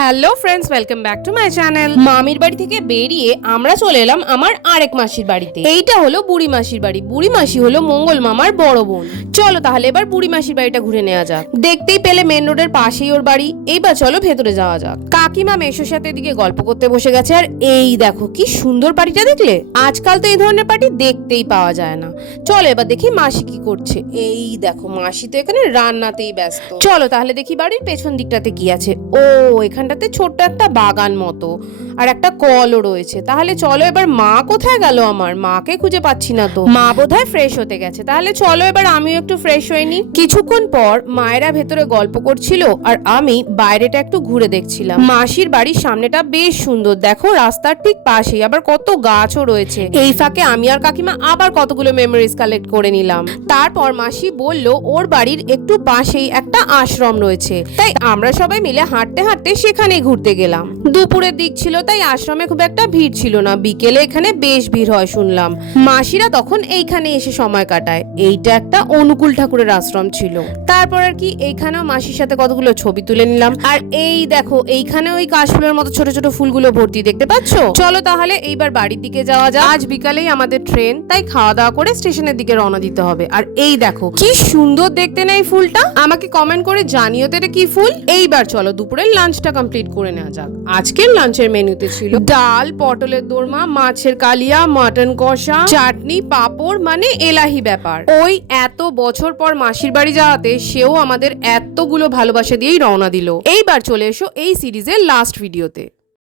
Hello friends, welcome back to my channel. মামির বাড়ি থেকে বেরিয়ে আমরা চলে এলাম আমার আরেক মাসির বাড়িতে। এইটা হলো বুড়ি মাসির বাড়ি। বুড়ি মাসি হলো মঙ্গল মামার বড় বোন। চলো তাহলে এবার বুড়ি মাসির বাড়িটা ঘুরে নেওয়া যাক। দেখতেই পেলে মেন রোডের পাশেই ওর বাড়ি। এইবার চলো ভেতরে যাওয়া যাক। কাকিমা মেশোর সাথে এদিকে গল্প করতে বসে গেছে। আর এই দেখো কি সুন্দর পার্টিটা, দেখলে? আজকাল তো এই ধরনের পার্টি দেখতেই পাওয়া যায় না। চলো এবার দেখি মাসি কি করছে। এই দেখো মাসি তো এখানে রান্নাতেই ব্যস্ত। চলো তাহলে দেখি বাড়ির পেছন দিকটাতে কি আছে। ও এখানটাতে ছোট্ট একটা বাগান মতো আর একটা কলও রয়েছে। তাহলে চলো এবার মা কোথায় গেল? আমার মাকে খুঁজে পাচ্ছি না তো। মা বোধহয় ফ্রেশ হতে গেছে। তাহলে চলো এবার আমিও একটু ফ্রেশ হয়ে নি। কিছুক্ষণ পর মায়েরা ভেতরে গল্প করছিল আর আমি বাইরেটা একটু ঘুরে দেখছিলাম। মাসির বাড়ির সামনেটা বেশ সুন্দর, দেখো রাস্তার ঠিক পাশেই আবার কত গাছও রয়েছে। এই ফাঁকে আমি আর কাকিমা আবার কতগুলো মেমোরিজ কালেক্ট করে নিলাম। তারপর মাসি বলল ওর বাড়ির একটু পাশেই একটা আশ্রম রয়েছে, তাই আমরা সবাই মিলে হাঁটতে হাঁটতে সেখানেই ঘুরতে গেলাম। দুপুরের দিক ছিল তাই আশ্রমে খুব একটা ভিড় ছিল না। বিকেলে এখানে বেশ ভিড় হয় শুনলাম। মাসিরা তখন এইখানে এসে সময় কাটায়। এইটা একটা অনুকূল ঠাকুরের আশ্রম ছিল। তারপর আর কি এইখানেও মাসির সাথে কতগুলো ছবি তুলে নিলাম। আর এই দেখো এইখানে ওই কাশফুলের মতো ছোট ছোট ফুলগুলো ভর্তি, দেখতে পাচ্ছ? চলো তাহলে এইবার বাড়ির দিকে যাওয়া যাক। আজ বিকালেই আমাদের ট্রেন, তাই খাওয়া দাওয়া করে স্টেশনের দিকে রওনা দিতে হবে। আর এই দেখো কি সুন্দর দেখতে না এই ফুলটা। আমাকে কমেন্ট করে জানিও তো এটা কি ফুল। এইবার চলো দুপুরের লাঞ্চটা কমপ্লিট করে নেওয়া যাক। আজকের লাঞ্চের মেনুতে ছিল ডাল, পটলের দোরমা, মাছের কালিয়া, মাটন কষা, চাটনি, পাঁপড়, মানে এলাহি ব্যাপার। ওই এত বছর পর মাসির বাড়ি যাওয়াতে সেও আমাদের এতগুলো ভালোবাসা দিয়েই রওনা দিল। এইবার চলে এসো এই সিরিজের লাস্ট ভিডিওতে।